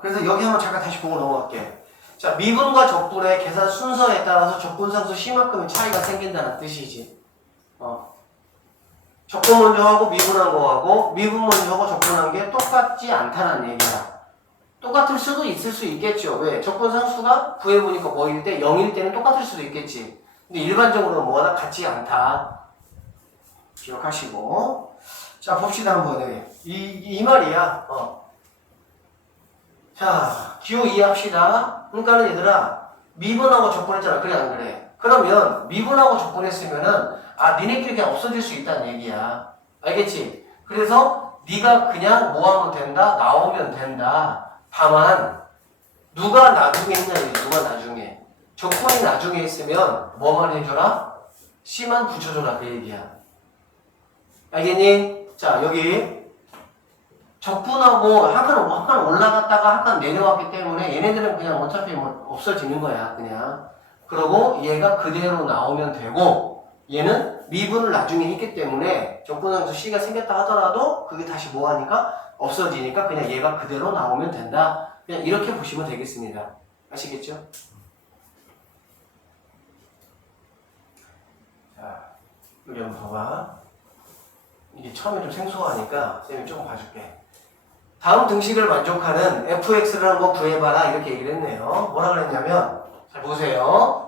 그래서 여기 한번 잠깐 다시 보고 넘어갈게. 자, 미분과 적분의 계산 순서에 따라서 적분상수 C만큼의 차이가 생긴다는 뜻이지. 적분 먼저 하고 미분한 거하고 미분 먼저 하고 적분한 게 똑같지 않다는 얘기야. 똑같을 수도 있을 수 있겠죠. 왜? 적분상수가 구해보니까 뭐일 때 0일 때는 똑같을 수도 있겠지. 근데 일반적으로는 뭐다 같지 않다. 기억하시고. 자, 봅시다 한번. 이 말이야. 자, 기호 이해합시다. 그러니까는 얘들아, 미분하고 적분했잖아. 그래, 안 그래? 그러면 미분하고 적분했으면은 니네끼리 그냥 없어질 수 있다는 얘기야. 알겠지? 그래서 네가 그냥 뭐 하면 된다? 나오면 된다. 다만 누가 나중에 했냐? 누가 나중에. 적분이 나중에 했으면 뭐만 해줘라? C만 붙여줘라. 그 얘기야. 알겠니? 자, 여기 적분하고 한 칸 올라갔다가 한 칸 내려왔기 때문에 얘네들은 그냥 어차피 뭐 없어지는 거야. 그냥. 그러고 얘가 그대로 나오면 되고 얘는 미분을 나중에 했기 때문에 적분함수 C가 생겼다 하더라도 그게 다시 뭐 하니까 없어지니까 그냥 얘가 그대로 나오면 된다. 그냥 이렇게 보시면 되겠습니다. 아시겠죠? 자, 여기 한번 봐봐. 이게 처음에 좀 생소하니까 쌤이 조금 봐줄게. 다음 등식을 만족하는 fx를 한번 구해봐라 이렇게 얘기를 했네요. 뭐라 그랬냐면 잘 보세요.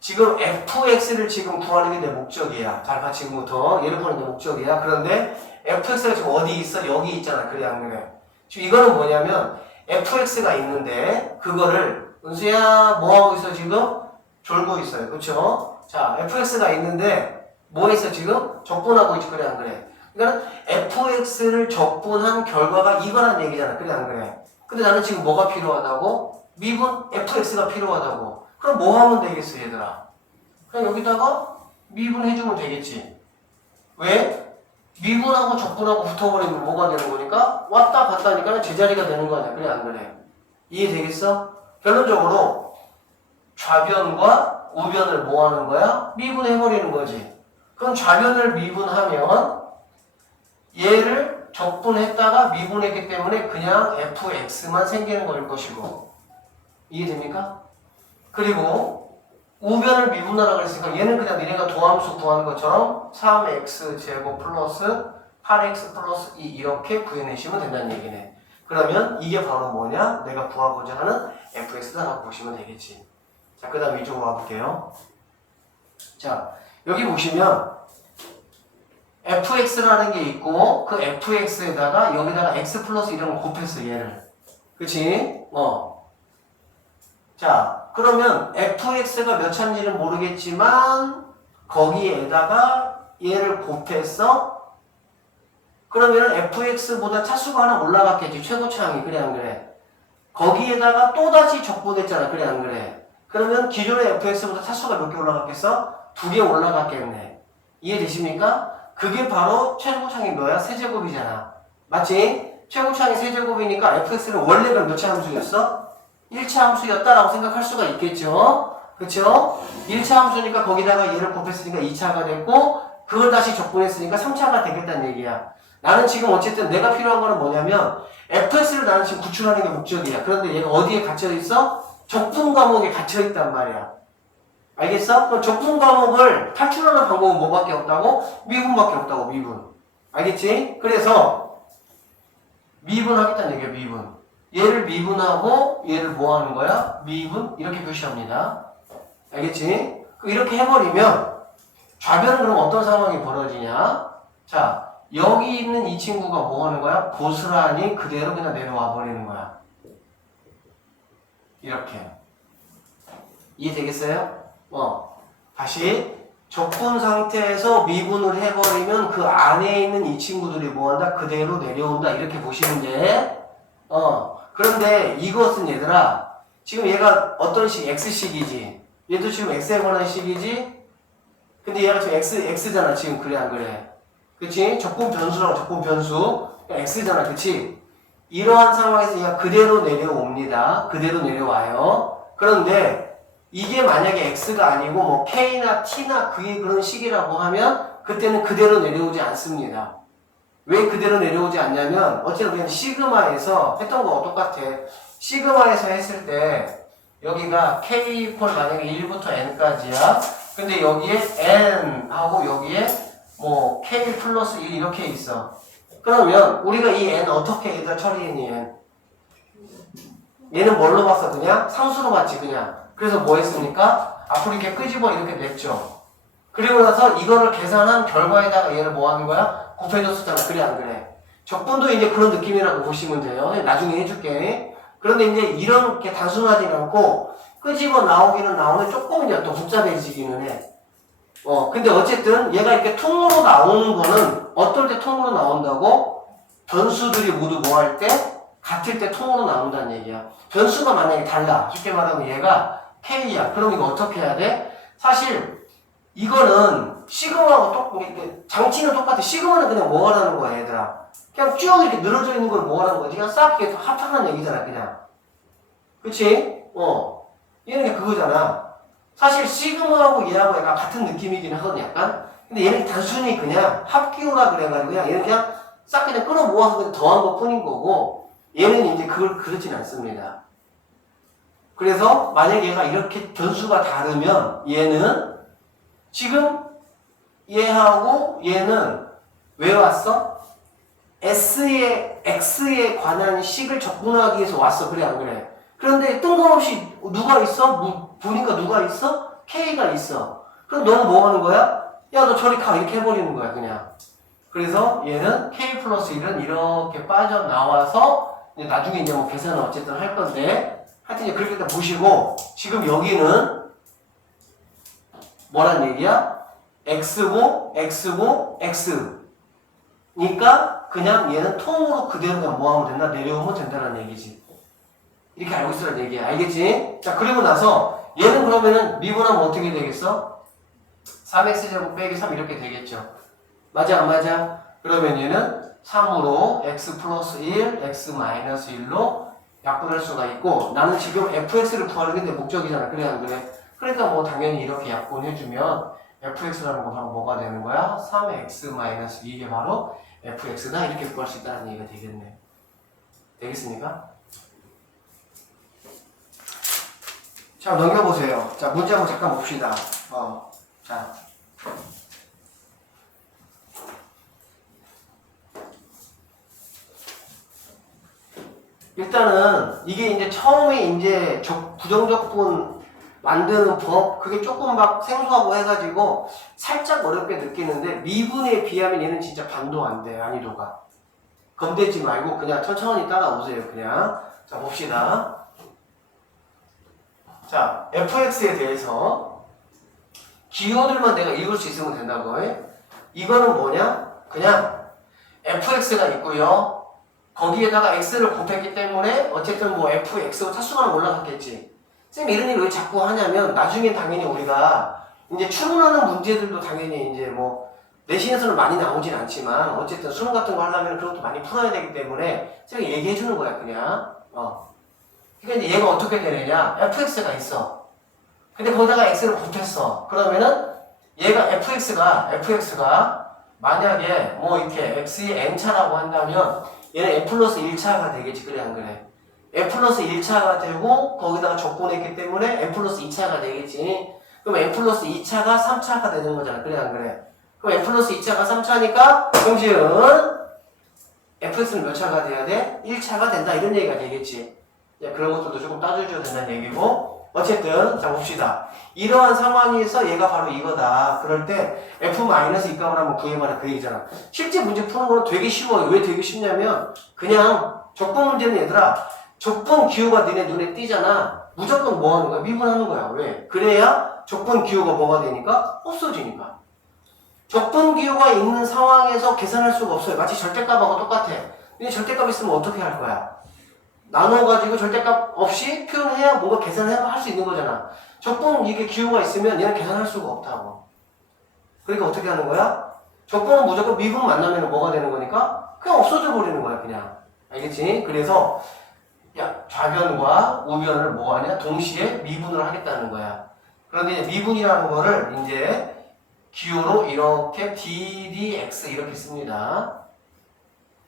지금 fx를 지금 구하는 게 내 목적이야. 잘 봐, 지금부터 얘를 구하는 게 목적이야. 그런데 fx가 지금 어디 있어? 여기 있잖아. 그래 안 그래? 지금 이거는 뭐냐면 fx가 있는데 그거를 은수야 뭐 하고 있어 지금? 졸고 있어요. 그쵸? 자, fx가 있는데 뭐 있어 지금? 적분하고 있지. 그래 안 그래? 그러니까 fx를 적분한 결과가 이거란 얘기잖아. 그래 안 그래? 근데 나는 지금 뭐가 필요하다고? 미분 fx가 필요하다고. 그럼 뭐 하면 되겠어 얘들아? 그냥 여기다가 미분해주면 되겠지. 왜? 미분하고 적분하고 붙어버리면 뭐가 되는 거니까? 왔다 갔다 하니까 제자리가 되는 거 아니야. 그래 안 그래? 이해되겠어? 결론적으로 좌변과 우변을 뭐 하는 거야? 미분해버리는 거지. 그럼 좌변을 미분하면 얘를 적분했다가 미분했기 때문에 그냥 fx만 생기는 거일 것이고. 이해됩니까? 그리고 우변을 미분하라고 했으니까 얘는 그냥 니네가 도함수 구하는 것처럼 3x제곱 플러스 8x 플러스 2 이렇게 구해내시면 된다는 얘기네. 그러면 이게 바로 뭐냐? 내가 구하고자 하는 fx다라고 보시면 되겠지. 자, 그 다음 이쪽으로 와볼게요. 자, 여기 보시면 fx라는 게 있고 그 fx에다가 여기다가 x 플러스 이런 걸 곱했어 얘를. 그치? 자, 그러면 fx가 몇 차인지는 모르겠지만 거기에다가 얘를 곱했어? 그러면 fx보다 차수가 하나 올라갔겠지. 최고차항이. 그래 안 그래? 거기에다가 또다시 적분했잖아. 그래 안 그래? 그러면 기존의 fx보다 차수가 몇 개 올라갔겠어? 2개 올라갔겠네. 이해되십니까? 그게 바로 최고차항이 뭐야? 세제곱이잖아. 맞지? 최고차항이 세제곱이니까 fx는 원래가 몇 차 함수였어? 1차 함수였다라고 생각할 수가 있겠죠? 그쵸? 1차 함수니까 거기다가 얘를 곱했으니까 2차가 됐고 그걸 다시 적분했으니까 3차가 되겠다는 얘기야. 나는 지금 어쨌든 내가 필요한 거는 뭐냐면 fx를 나는 지금 구출하는 게 목적이야. 그런데 얘가 어디에 갇혀있어? 적분 과목에 갇혀있단 말이야. 알겠어? 그럼 적분 과목을 탈출하는 방법은 뭐밖에 없다고? 미분밖에 없다고. 미분. 알겠지? 그래서 미분하겠다는 얘기야. 미분. 얘를 미분하고 얘를 뭐 하는 거야? 미분 이렇게 표시합니다. 알겠지? 이렇게 해버리면 좌변은 그럼 어떤 상황이 벌어지냐? 자, 여기 있는 이 친구가 뭐 하는 거야? 고스란히 그대로 그냥 내려와 버리는 거야. 이렇게. 이해되겠어요? 다시 적분 상태에서 미분을 해버리면 그 안에 있는 이 친구들이 뭐 한다? 그대로 내려온다. 이렇게 보시면 돼. 그런데 이것은 얘들아 지금 얘가 어떤 식? x식이지. 얘도 지금 x에 관한 식이지. 근데 얘가 지금 x잖아 지금. 그래 안 그래? 그치? 적분 변수라고. 적분 변수 x잖아. 그치? 이러한 상황에서 얘가 그대로 내려옵니다. 그대로 내려와요. 그런데 이게 만약에 x가 아니고 뭐 k나 t나 그게 그런 식이라고 하면 그때는 그대로 내려오지 않습니다. 왜 그대로 내려오지 않냐면 어쨌든 그냥 시그마에서 했던 거와 똑같아. 시그마에서 했을 때 여기가 k 이퀄 만약에 1부터 n까지야. 근데 여기에 n 하고 여기에 뭐 k 플러스 1 이렇게 있어. 그러면 우리가 이 n 어떻게 얘들아 처리했니? 얘는 뭘로 봤어? 그냥 상수로 봤지 그냥. 그래서 뭐 했습니까? 앞으로 이렇게 끄집어 이렇게 냈죠. 그리고 나서 이거를 계산한 결과에다가 얘를 뭐 하는 거야? 곱해줬었잖아. 그래 안 그래? 적분도 이제 그런 느낌이라고 보시면 돼요. 나중에 해줄게. 그런데 이제 이렇게 단순하지 않고 끄집어 나오기는 나오는데 조금 이제 또 복잡해지기는 해. 근데 어쨌든 얘가 이렇게 통으로 나오는 거는 어떨 때 통으로 나온다고? 변수들이 모두 뭐 할 때? 같을 때 통으로 나온다는 얘기야. 변수가 만약에 달라. 쉽게 말하면 얘가 k야. 그럼 이거 어떻게 해야 돼? 사실 이거는 시그마하고 장치는 똑같아. 시그마는 그냥 뭐 하라는 거야 얘들아. 그냥 쭉 이렇게 늘어져 있는 걸 뭐 하라는 거지. 그냥 싹 이렇게 합하는 얘기잖아 그냥. 그치? 얘는 그냥 그거잖아. 사실 시그마하고 얘하고 약간 같은 느낌이긴 하거든 약간. 근데 얘는 단순히 그냥 합기호라 그래가지고 그냥 얘는 그냥 싹 그냥 끌어 모아서 그냥 더한 것 뿐인 거고 얘는 이제 그걸 그렇진 않습니다. 그래서 만약 얘가 이렇게 변수가 다르면 얘는 지금 얘하고 얘는 왜 왔어? S의 X에 관한 식을 적분하기 위해서 왔어. 그래 안 그래? 그런데 뜬금없이 누가 있어? 보니까 누가 있어? K가 있어. 그럼 너는 뭐 하는 거야? 야, 너 저리 가. 이렇게 해버리는 거야, 그냥. 그래서 얘는 K 플러스 1은 이렇게 빠져나와서 이제 나중에 이제 뭐 계산을 어쨌든 할 건데 하여튼 이제 그렇게 일단 보시고 지금 여기는 뭐란 얘기야? X고 X고 X니까 그냥 얘는 통으로 그대로 그냥 뭐 하면 된다? 내려오면 된다는 얘기지. 이렇게 알고 있으란 얘기야. 알겠지? 자, 그리고 나서 얘는 그러면은 미분하면 어떻게 되겠어? 3x제곱 빼기 3 이렇게 되겠죠. 맞아 안 맞아? 그러면 얘는 3으로 x 플러스 1, x 마이너스 1로 약분할 수가 있고 나는 지금 fx를 구하는 게 내 목적이잖아. 그래 안 그래? 그러니까 뭐 당연히 이렇게 약분해주면 fx라는 거 바로 뭐가 되는 거야? 3x 마이너스 2게 바로 fx다. 이렇게 구할 수 있다는 얘기가 되겠네. 되겠습니까? 자, 넘겨보세요. 자, 문제 한번 잠깐 봅시다. 자. 일단은, 이게 이제 처음에 이제 부정적분 만드는 법, 그게 조금 막 생소하고 해가지고 살짝 어렵게 느끼는데, 미분에 비하면 얘는 진짜 반도 안 돼, 난이도가. 겁내지 말고 그냥 천천히 따라오세요, 그냥. 자, 봅시다. 자, fx에 대해서 기호들만 내가 읽을 수 있으면 된다고 해. 이거는 뭐냐? 그냥 fx가 있고요. 거기에다가 x를 곱했기 때문에 어쨌든 뭐 fx로 차수가 올라갔겠지. 쌤 이런 일 왜 자꾸 하냐면 나중에 당연히 우리가 이제 추론하는 문제들도 당연히 이제 뭐 내신에서는 많이 나오진 않지만 어쨌든 수능 같은 거 하려면 그런 것도 많이 풀어야 되기 때문에 쌤이 얘기해 주는 거야 그냥. 그러니까 이제 얘가 어떻게 되느냐? fx가 있어. 근데 거기다가 x를 곱했어. 그러면은 얘가 fx가 만약에 뭐 이렇게 x의 n차라고 한다면 얘는 n 플러스 1차가 되겠지. 그래 안 그래? n 플러스 1차가 되고 거기다가 적분했기 때문에 n 플러스 2차가 되겠지. 그럼 n 플러스 2차가 3차가 되는 거잖아. 그래 안 그래? 그럼 n 플러스 2차가 3차니까 정시은 fx는 몇 차가 돼야 돼? 1차가 된다. 이런 얘기가 되겠지. 그런 것들도 조금 따져줘야 된다는 얘기고 어쨌든 자 봅시다. 이러한 상황에서 얘가 바로 이거다. 그럴 때 f-2값을 한번 구해봐라 그 얘기잖아. 실제 문제 푸는 건 되게 쉬워요. 왜 되게 쉽냐면 그냥 적분 문제는 얘들아 적분 기호가 너네 눈에 띄잖아. 무조건 뭐 하는 거야? 미분하는 거야. 왜? 그래야 적분 기호가 뭐가 되니까? 없어지니까. 적분 기호가 있는 상황에서 계산할 수가 없어요. 마치 절대값하고 똑같아. 근데 절대값 있으면 어떻게 할 거야? 나눠가지고 절대값 없이 표현해야 뭔가 계산을 할 수 있는 거잖아. 적분 이게 기호가 있으면 얘는 계산할 수가 없다고. 그러니까 어떻게 하는 거야? 적분은 무조건 미분 만나면 뭐가 되는 거니까 그냥 없어져 버리는 거야 그냥. 알겠지? 그래서 야 좌변과 우변을 뭐 하냐? 동시에 미분을 하겠다는 거야. 그런데 미분이라는 거를 이제 기호로 이렇게 ddx 이렇게 씁니다.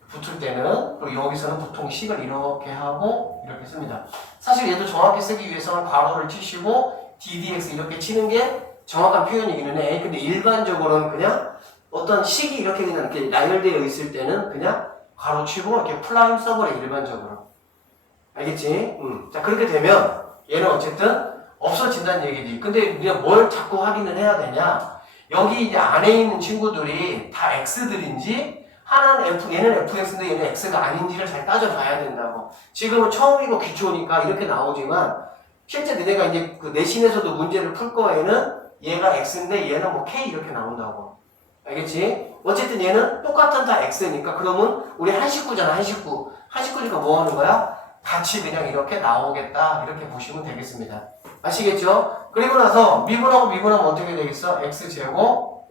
붙을 때는 그리고 여기서는 보통 식을 이렇게 하고 이렇게 씁니다. 사실 얘도 정확히 쓰기 위해서는 괄호를 치시고 ddx 이렇게 치는 게 정확한 표현이기는 해. 근데 일반적으로는 그냥 어떤 식이 이렇게 그냥 이렇게 나열되어 있을 때는 그냥 괄호 치고 이렇게 플라임 써버려 일반적으로. 알겠지? 자 그렇게 되면 얘는 어쨌든 없어진다는 얘기지. 근데 우리가 뭘 자꾸 확인을 해야 되냐? 여기 이제 안에 있는 친구들이 다 x들인지 하나는 얘는 fx인데 얘는 x가 아닌지를 잘 따져봐야 된다고. 지금은 처음이고 기초니까 이렇게 나오지만 실제 너네가 이제 그 내신에서도 문제를 풀 거에는 얘가 x인데 얘는 뭐 k 이렇게 나온다고. 알겠지? 어쨌든 얘는 똑같은 다 x니까 그러면 우리 한 식구잖아. 한 식구니까 뭐 하는 거야? 같이 그냥 이렇게 나오겠다. 이렇게 보시면 되겠습니다. 아시겠죠? 그리고 나서 미분하면 어떻게 되겠어? x제곱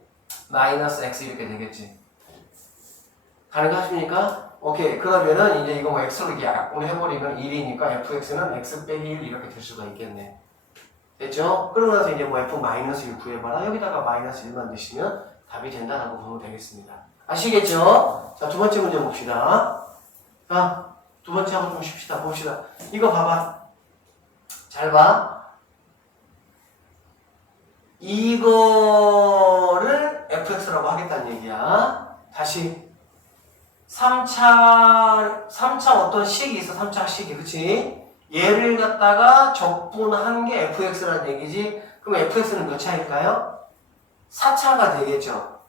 마이너스 x 이렇게 되겠지. 가능하십니까? 오케이. 그러면은 이제 이거 뭐 x로 이렇게 약분해버리면 1이니까 fx는 x 빼기 1 이렇게 될 수가 있겠네. 됐죠? 그러고 나서 이제 뭐 f-1 구해봐라. 여기다가 마이너스 1만 넣으시면 답이 된다라고 보면 되겠습니다. 아시겠죠? 자, 두 번째 문제 봅시다. 자, 두 번째 하고 좀 쉽시다. 봅시다. 이거 봐봐. 잘 봐. 이거를 fx라고 하겠다는 얘기야. 다시. 3차 어떤 식이 있어. 3차 식이. 그치? 얘를 갖다가 적분한 게 fx라는 얘기지. 그럼 fx는 몇 차일까요? 4차가 되겠죠.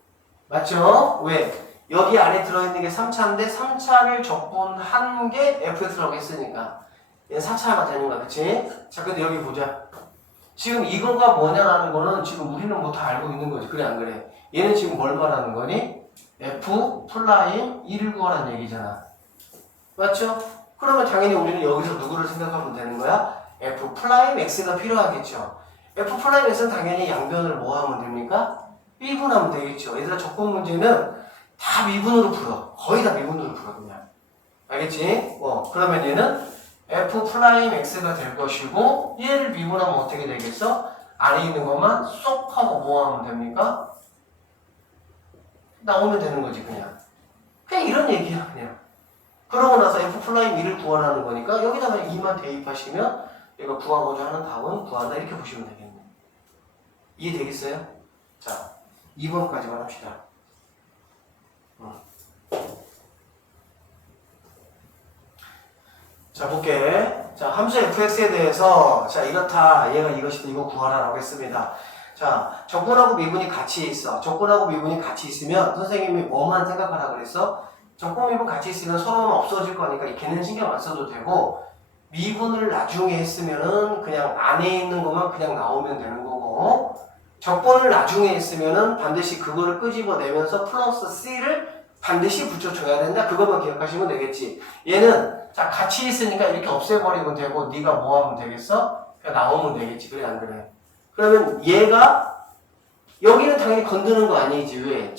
맞죠? 왜? 여기 안에 들어있는 게 3차인데 3차를 적분한 게 fx라고 했으니까 얘는 4차가 되는 거야. 그치? 자, 근데 여기 보자. 지금 이거가 뭐냐라는 거는 지금 우리는 뭐 다 알고 있는 거지. 그래 안 그래? 얘는 지금 뭘 말하는 거니? f 플라임 1을 구하라는 얘기잖아. 맞죠? 그러면 당연히 우리는 여기서 누구를 생각하면 되는 거야? f 플라임 x가 필요하겠죠. f 플라임 x는 당연히 양변을 뭐 하면 됩니까? 미분하면 되겠죠. 얘들아 적분 문제는 다 미분으로 풀어. 거의 다 미분으로 풀어 그냥. 알겠지? 그러면 얘는 f 플라임 x가 될 것이고 얘를 미분하면 어떻게 되겠어? 안에 있는 것만 쏙 하고 뭐 하면 됩니까? 나오면 되는 거지 그냥. 그냥 이런 얘기야 그냥. 그러고 나서 f 플라임 1을 구하라는 거니까 여기다가 2만 대입하시면 얘가 구하고자 하는 답은 구한다 이렇게 보시면 되겠네. 이해되겠어요? 자, 2번까지만 합시다. 자, 볼게. 자, 함수 fx에 대해서 자, 이렇다. 얘가 이것이다. 이거 구하라 라고 했습니다. 자, 적분하고 미분이 같이 있어. 적분하고 미분이 같이 있으면 선생님이 뭐만 생각하라 그랬어? 적분 미분 같이 있으면 서로는 없어질 거니까 걔는 신경 안 써도 되고 미분을 나중에 했으면은 그냥 안에 있는 것만 그냥 나오면 되는 거고 적분을 나중에 했으면은 반드시 그거를 끄집어내면서 플러스 c를 반드시 붙여줘야 된다. 그것만 기억하시면 되겠지. 얘는 자 같이 있으니까 이렇게 없애버리면 되고 네가 뭐 하면 되겠어? 그냥 나오면 되겠지. 그래 안 그래? 그러면 얘가 여기는 당연히 건드는 거 아니지. 왜?